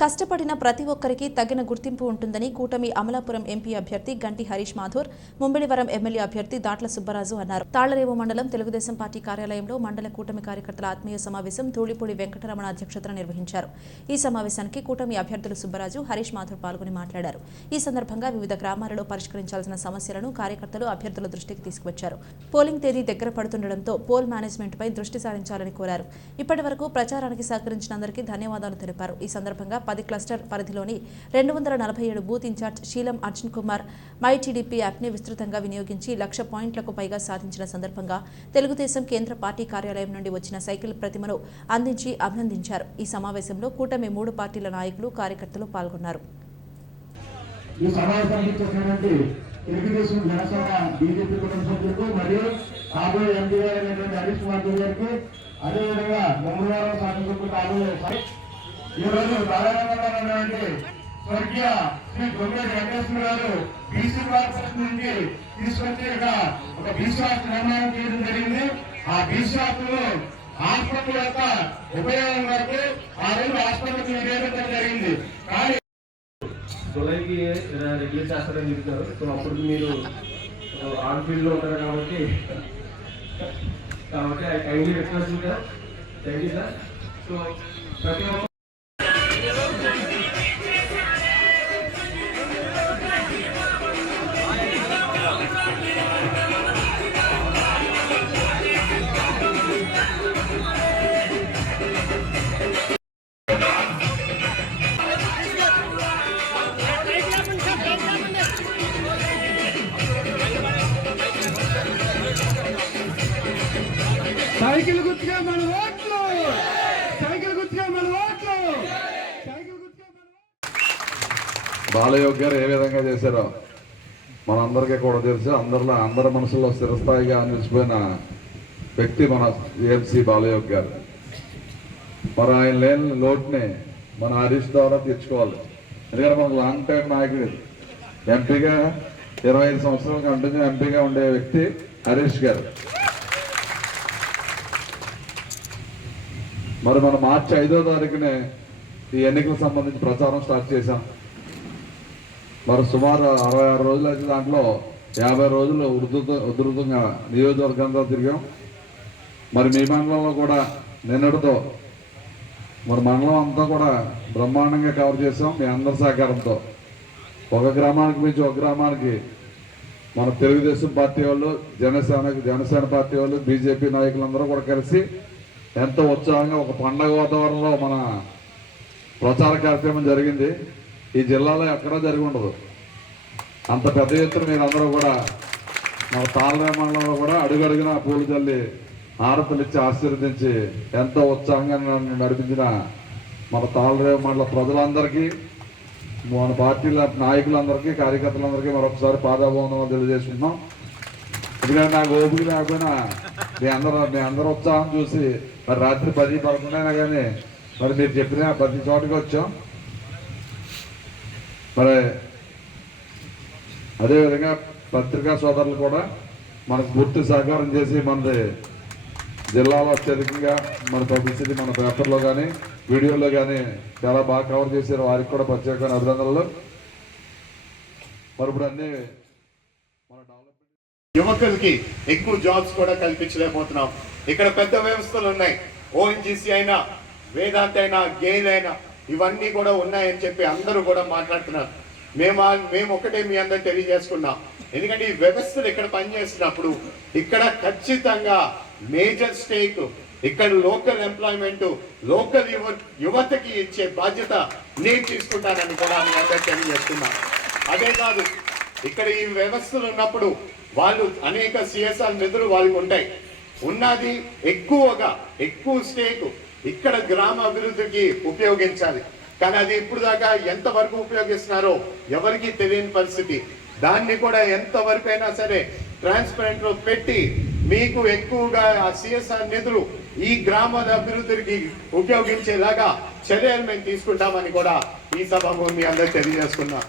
కష్టపడిన ప్రతి ఒక్కరికి తగిన గుర్తింపు ఉంటుందని కూటమి అమలాపురం ఎంపీ అభ్యర్థి గంటి హరీష్ మాథూర్ ముంబిలివరం ఎమ్మెల్యే అభ్యర్థి దాట్ల సుబ్బరాజు అన్నారు. తాళ్ళరేవు మండలం తెలుగుదేశం పార్టీ కార్యాలయంలో మండల కూటమి కార్యకర్తల ఆత్మీయ సమావేశం ధూళిపూడి వెంకటరమణ అధ్యక్షతన నిర్వహించారు. ఈ సమావేశానికి కూటమి అభ్యర్థులు సుబ్బరాజు హరీష్ మాథూర్ పాల్గొని మాట్లాడారు. ఈ సందర్భంగా వివిధ గ్రామాలలో పరిష్కరించాల్సిన సమస్యలను కార్యకర్తలు అభ్యర్థుల దృష్టికి తీసుకువచ్చారు. పోలింగ్ తేదీ దగ్గర పడుతుండటంతో పోల్ మేనేజ్మెంట్ పై దృష్టి సారించాలని కోరారు. ఇప్పటి వరకు ప్రచారానికి సహకరించిన అందరికీ ధన్యవాదాలు తెలిపారు. ఈ సందర్భంగా పది క్లస్టర్ పరిధిలోని రెండు వందల నలభై ఏడు booth incharge Seelam Arjun Kumar my TDP యాప్ని విస్తృతంగా వినియోగించి లక్ష పాయింట్లకు పైగా సాధించిన సందర్భంగా తెలుగుదేశం కేంద్ర పార్టీ కార్యాలయం నుండి వచ్చిన సైకిల్ ప్రతిమను అందించి అభినందించారు. ఈ సమావేశంలో కూటమి మూడు పార్టీల నాయకులు కార్యకర్తలు పాల్గొన్నారు. ఈ సమావేశానికి చేసినటువంటి తెలుగుదేశం జనసేన బీజేపీ కుటుంబ సభ్యులకు మరియు కాబోయే ఎంపీ గారు అయినటువంటి హరీష్ కుమార్ గారికి అదేవిధంగా మంగళవారం శాసనసభ్యులు కాబోయే సభ- ఈ రోజు నారాయణగౌడ ఉన్నటువంటి స్వర్గీయ శ్రీ గొంగళి వెంకటేశ్వర గారు బీసీ కార్పొరేషన్ నుంచి తీసుకొచ్చి ఒక బీసీ హాస్టల్ నిర్మాణం చేయడం జరిగింది ఆ బీసీ హాస్పిటల్ యొక్క ఉపయోగం వరకు ఆ రోజు నివేదించడం జరిగింది కానీ జూలైకి రెగ్యులేట్ చేస్తారని చెప్తున్నారు సో అప్పుడు మీరు ఆన్ ఫీల్డ్లో ఉంటారు కాబట్టి కాబట్టి I kindly request sir thank you sir so ప్రతి ఒక్క సైకిల్ గుర్తుగా మన ఓట్లు. సైకిల్ గుర్తుగా మన ఓట్లు. బాలయోగ్ గారు ఏ విధంగా చేశారో మనందరికీ కూడా తెలుసు. అందరిలో అందరి మనసులో స్థిరస్థాయిగా నిలిచిపోయిన వ్యక్తి మన ఏఎంసీ బాలయోగ్ గారు. మరి ఆయన లేని లోటుని మన హరీష్ ద్వారా తీర్చుకోవాలి. ఎందుకంటే మన లాంగ్ టైం నాయకుడు ఎంపీగా ఇరవై ఐదు సంవత్సరాలు కంటిన్యూ ఎంపీగా ఉండే వ్యక్తి హరీష్ గారు. మరి మనం మార్చి ఐదో తారీఖునే ఈ ఎన్నికలకు సంబంధించి ప్రచారం స్టార్ట్ చేశాం. మరి సుమారు అరవై ఆరు రోజులు అయితే దాంట్లో యాభై రోజులు ఉధృత ఉధృతంగా నియోజకవర్గంతో తిరిగాం. మరి మీ మండలంలో కూడా నిన్నటితో మరి మండలం అంతా కూడా బ్రహ్మాండంగా కవర్ చేసాం మీ అందరి సహకారంతో. ఒక గ్రామానికి మించి ఒక గ్రామానికి మన తెలుగుదేశం పార్టీ వాళ్ళు జనసేన జనసేన పార్టీ వాళ్ళు బీజేపీ నాయకులందరూ కూడా కలిసి ఎంతో ఉత్సాహంగా ఒక పండగ వాతావరణంలో మన ప్రచార కార్యక్రమం జరిగింది. ఈ జిల్లాలో ఎక్కడా జరిగి ఉండదు. అంత పెద్ద ఎత్తున మీరందరూ కూడా మన తాళ్ళ మండలంలో కూడా అడుగడుగున పూలు చల్లి హారతులు ఇచ్చి ఆశీర్వదించి ఎంతో ఉత్సాహంగా నన్ను నడిపించిన మన తాళ్ళరేవు మండల ప్రజలందరికీ మన పార్టీల నాయకులందరికీ కార్యకర్తలందరికీ మరొకసారి పాదాభవందనం తెలియజేసుకుంటున్నాం. ఎందుకంటే నాకు ఓపిక లేకపోయినా మీ అందరూ మీ అందరూ ఉత్సాహం చూసి మరి రాత్రి పది పదకొండైనా కానీ మరి మీరు చెప్పిన ప్రతి చోటకి వచ్చాం. మరి అదేవిధంగా పత్రికా సోదరులు కూడా మనకు పూర్తి సహకారం చేసి మనది జిల్లాలో అత్యధికంగా మన పబ్లిసిటీ మన పేపర్లో కానీ వీడియోలో కానీ చాలా బాగా కవర్ చేశారు. వారికి కూడా ప్రత్యేకమైన అభినందనలు. మరి ఇప్పుడు అన్నీ యువకులకి ఎక్కువ జాబ్స్ కూడా కల్పించలేకపోతున్నాం. ఇక్కడ పెద్ద వ్యవస్థలు ఉన్నాయి. ఓఎన్జీసీ అయినా వేదాంత అయినా గెయిల్ అయినా ఇవన్నీ కూడా ఉన్నాయని చెప్పి అందరూ కూడా మాట్లాడుతున్నారు. మేము మేము ఒకటే మీ అందరు తెలియజేసుకున్నాం. ఎందుకంటే ఈ వ్యవస్థలు ఇక్కడ పనిచేసినప్పుడు ఇక్కడ ఖచ్చితంగా మేజర్ స్టేక్ ఇక్కడ లోకల్ ఎంప్లాయ్మెంట్ లోకల్ యువ యువతకి ఇచ్చే బాధ్యత నేను తీసుకుంటానని కూడా మీ అందరు తెలియజేస్తున్నా. అదే కాదు ఇక్కడ ఈ వ్యవస్థలు ఉన్నప్పుడు వాళ్ళు అనేక సిఎస్ఆర్ నిధులు వాళ్ళకి ఉంటాయి. ఉన్నది ఎక్కువగా ఎక్కువ స్టేక్ ఇక్కడ గ్రామ అభివృద్ధికి ఉపయోగించాలి. కానీ అది ఇప్పుడు దాకా ఎంతవరకు ఉపయోగిస్తున్నారో ఎవరికీ తెలియని పరిస్థితి. దాన్ని కూడా ఎంతవరకు అయినా సరే ట్రాన్స్పరెంట్లో పెట్టి మీకు ఎక్కువగా ఆ సిఎస్ఆర్ నిధులు ఈ గ్రామాల అభివృద్ధికి ఉపయోగించేలాగా చర్యలు మేము తీసుకుంటామని కూడా ఈ సభ మీ అందరూ తెలియజేసుకున్నాం